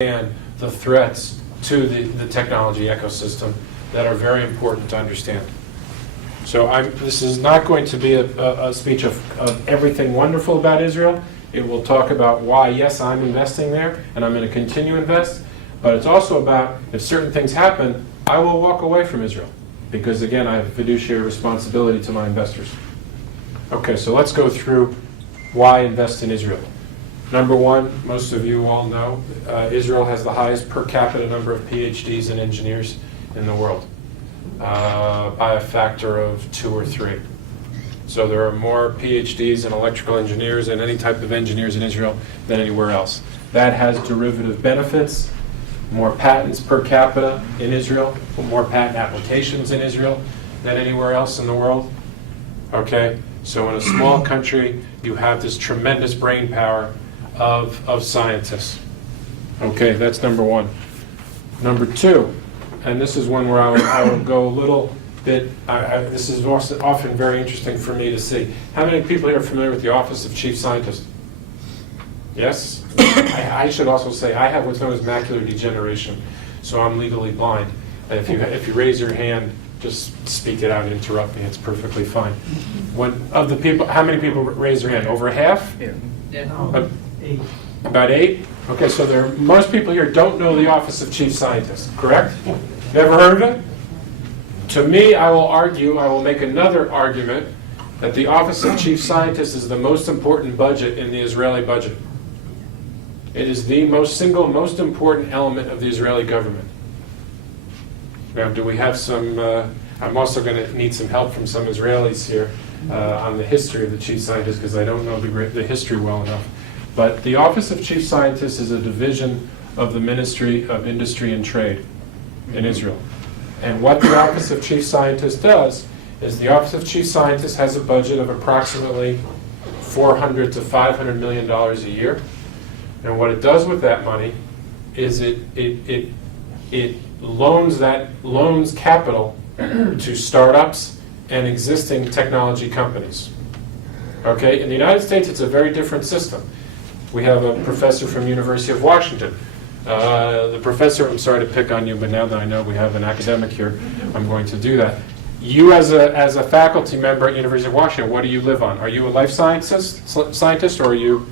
understand the threats to the technology ecosystem that are very important to understand. So this is not going to be a speech of everything wonderful about Israel. It will talk about why, yes, I'm investing there, and I'm going to continue to invest. But it's also about, if certain things happen, I will walk away from Israel. Because, again, I have a fiduciary responsibility to my investors. Okay, so let's go through why invest in Israel. Number one, most of you all know, Israel has the highest per capita number of PhDs and engineers in the world, by a factor of 2 or 3. So there are more PhDs and electrical engineers and any type of engineers in Israel than anywhere else. That has derivative benefits, more patents per capita in Israel, more patent applications in Israel than anywhere else in the world. Okay, so in a small country, you have this tremendous brain power of scientists. Okay, that's number one. Number two, and this is one where I will go a little bit, this is often very interesting for me to see. How many people here are familiar with the Office of Chief Scientist? Yes? I should also say I have what's known as macular degeneration, so I'm legally blind. If you raise your hand, just speak it out and interrupt me. It's perfectly fine. Of the people, how many people raise their hand? Over half? Yeah. Eight. About 8? Okay, so most people here don't know the Office of Chief Scientist, correct? You ever heard of it? To me, I will make another argument that the Office of Chief Scientist is the most important budget in the Israeli budget. It is the single most important element of the Israeli government. Now, do we have some, I'm also going to need some help from some Israelis here on the history of the Chief Scientist, because I don't know the history well enough. But the Office of Chief Scientist is a division of the Ministry of Industry and Trade in Israel. And what the Office of Chief Scientist does is the Office of Chief Scientist has a budget of approximately $400 to $500 million a year. And what it does with that money is it loans capital to startups and existing technology companies. Okay, in the United States, it's a very different system. We have a professor from University of Washington. The professor, I'm sorry to pick on you, but now that I know we have an academic here, I'm going to do that. You as a faculty member at University of Washington, what do you live on? Are you a life scientist, or are you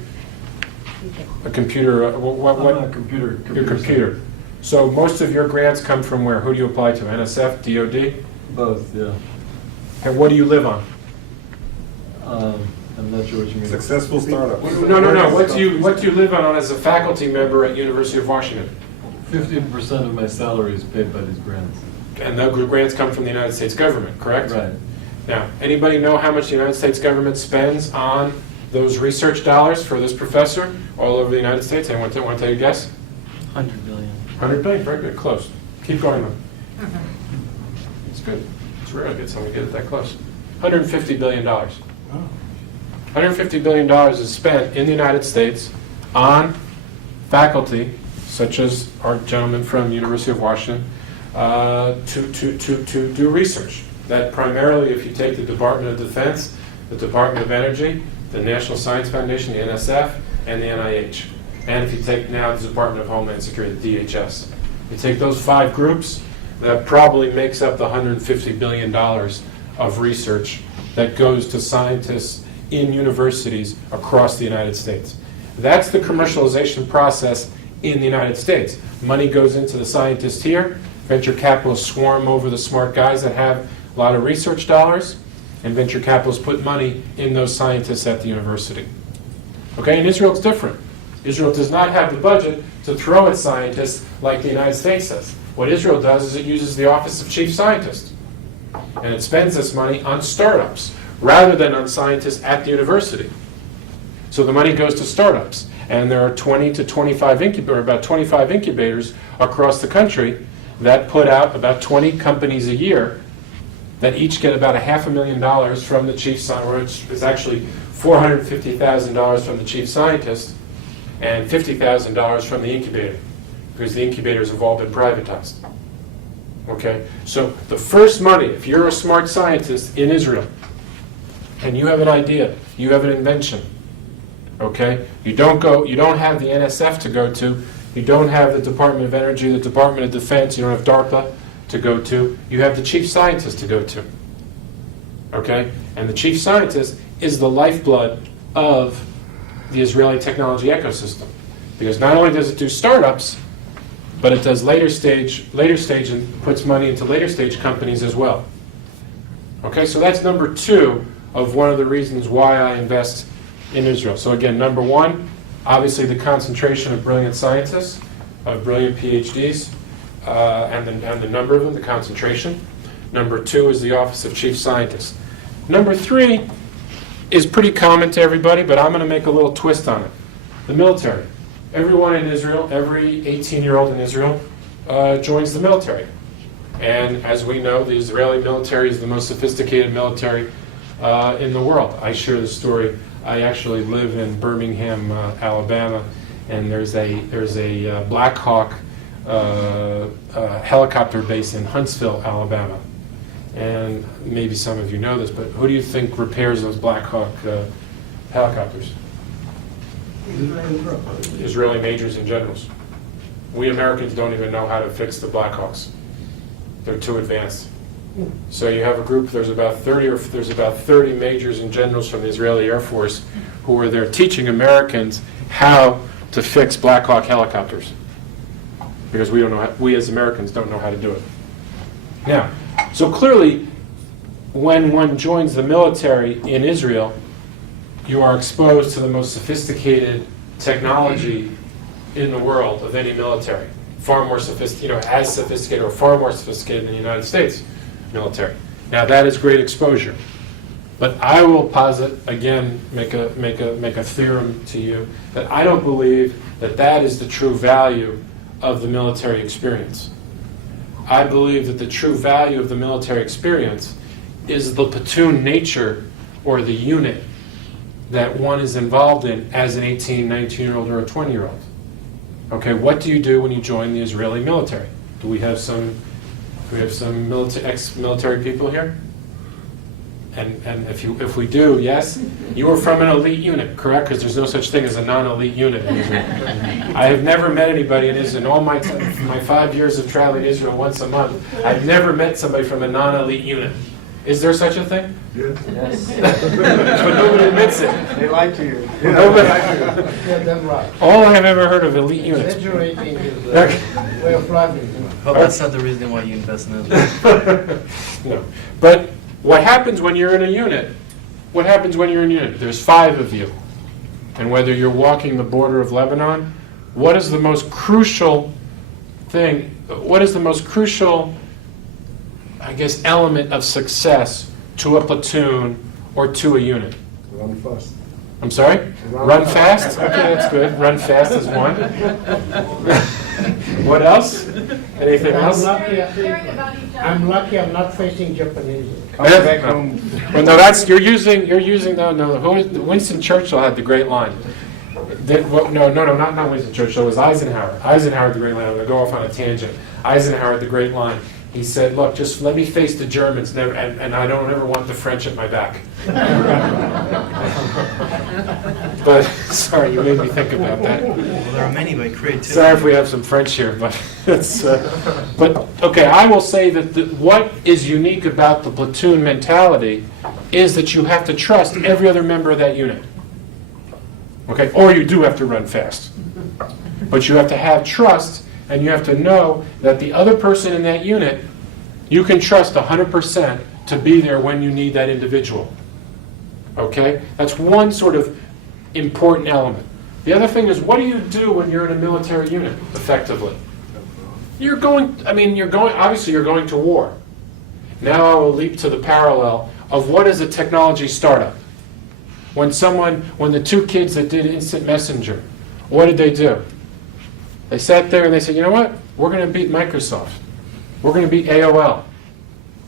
a computer? I'm a computer. You're a computer. So most of your grants come from where? Who do you apply to? NSF, DOD? Both, yeah. And what do you live on? I'm not sure what you mean. Successful startup. No. What do you live on as a faculty member at University of Washington? 15% of my salary is paid by these grants. And the grants come from the United States government, correct? Right. Now, anybody know how much the United States government spends on those research dollars for this professor all over the United States? Anyone want to take a guess? 100 billion. 100 billion, very good, close. Keep going though. It's good. It's rare to get someone to get it that close. $150 billion. $150 billion is spent in the United States on faculty, such as our gentleman from University of Washington, to do research. That primarily, if you take the Department of Defense, the Department of Energy, the National Science Foundation, the NSF, and the NIH. And if you take now the Department of Homeland Security, the DHS. You take those 5 groups, that probably makes up the $150 billion of research that goes to scientists in universities across the United States. That's the commercialization process in the United States. Money goes into the scientists here, venture capitalists swarm over the smart guys that have a lot of research dollars, and venture capitalists put money in those scientists at the university. Okay, in Israel it's different. Israel does not have the budget to throw at scientists like the United States does. What Israel does is it uses the Office of Chief Scientist, and it spends this money on startups rather than on scientists at the university. So the money goes to startups, and there are 20 to 25 about 25 incubators across the country that put out about 20 companies a year that each get about $500,000 from the chief scientist, which is actually $450,000 from the chief scientist and $50,000 from the incubator, because the incubators have all been privatized. Okay, so the first money, if you're a smart scientist in Israel, and you have an idea, you have an invention, okay? You don't have the NSF to go to You don't have the Department of Energy, the Department of Defense, you don't have DARPA to go to. You have the chief scientist to go to. Okay? And the chief scientist is the lifeblood of the Israeli technology ecosystem. Because not only does it do startups, but it does later stage and puts money into later stage companies as well. Okay, so that's number 2 of one of the reasons why I invest in Israel. So again, number 1, obviously the concentration of brilliant scientists, of brilliant PhDs, and the number of them, the concentration. Number 2 is the Office of Chief Scientist. Number 3 is pretty common to everybody, but I'm going to make a little twist on it. The military. Everyone in Israel, every 18-year-old in Israel joins the military. And as we know, the Israeli military is the most sophisticated military in the world. I share the story. I actually live in Birmingham, Alabama, and there's a Black Hawk helicopter base in Huntsville, Alabama. And maybe some of you know this, but who do you think repairs those Black Hawk helicopters? Israeli majors and generals. We Americans don't even know how to fix the Black Hawks. They're too advanced. So you have a group, there's about 30 majors and generals from the Israeli Air Force who are there teaching Americans how to fix Black Hawk helicopters. Because we as Americans don't know how to do it. Now, so clearly, when one joins the military in Israel, you are exposed to the most sophisticated technology in the world of any military. Far more sophisticated, as sophisticated or far more sophisticated than the United States military. Now that is great exposure. But I will posit, again, make a theorem to you, that I don't believe that that is the true value of the military experience. I believe that the true value of the military experience is the platoon nature or the unit that one is involved in as an 18, 19-year-old or a 20-year-old. Okay, what do you do when you join the Israeli military? Do we have some ex-military people here? And if we do, yes, you were from an elite unit, correct? Because there's no such thing as a non-elite unit in Israel. I have never met anybody in Israel. In all my 5 years of traveling to Israel once a month, I've never met somebody from a non-elite unit. Is there such a thing? Yes. But nobody admits it. They lie to you. Yeah, that's right. All I have ever heard of elite units. Exaggerating is a way of living. But that's not the reason why you invest in Israel. No. But what happens when you're in a unit? What happens when you're in a unit? There's 5 of you. And whether you're walking the border of Lebanon, what is the most crucial thing? What is the most crucial, I guess, element of success to a platoon or to a unit? Run fast. I'm sorry? Run fast? Okay, that's good. Run fast is one. What else? Anything else? I'm lucky I'm not facing Japanese. Come back home. Well, no, that's you're using Winston Churchill had the great line. Not Winston Churchill. It was Eisenhower. Eisenhower had the great line. I'm going to go off on a tangent. Eisenhower had the great line. He said, "Look, just let me face the Germans, and I don't ever want the French at my back." But sorry, you made me think about that. Well, there are many by creativity. Sorry if we have some French here, but it's. But okay, I will say that what is unique about the platoon mentality is that you have to trust every other member of that unit. Okay, or you do have to run fast, but you have to have trust, and you have to know that the other person in that unit, you can trust 100% to be there when you need that individual. Okay, that's one sort of important element. The other thing is, what do you do when you're in a military unit effectively? Obviously you're going to war. Now I will leap to the parallel of what is a technology startup. When the 2 kids that did Instant Messenger, what did they do? They sat there and they said, you know what? We're going to beat Microsoft. We're going to beat AOL.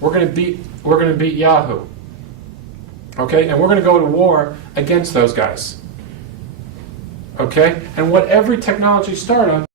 We're going to beat Yahoo. Okay? And we're going to go to war against those guys. Okay? And what every technology startup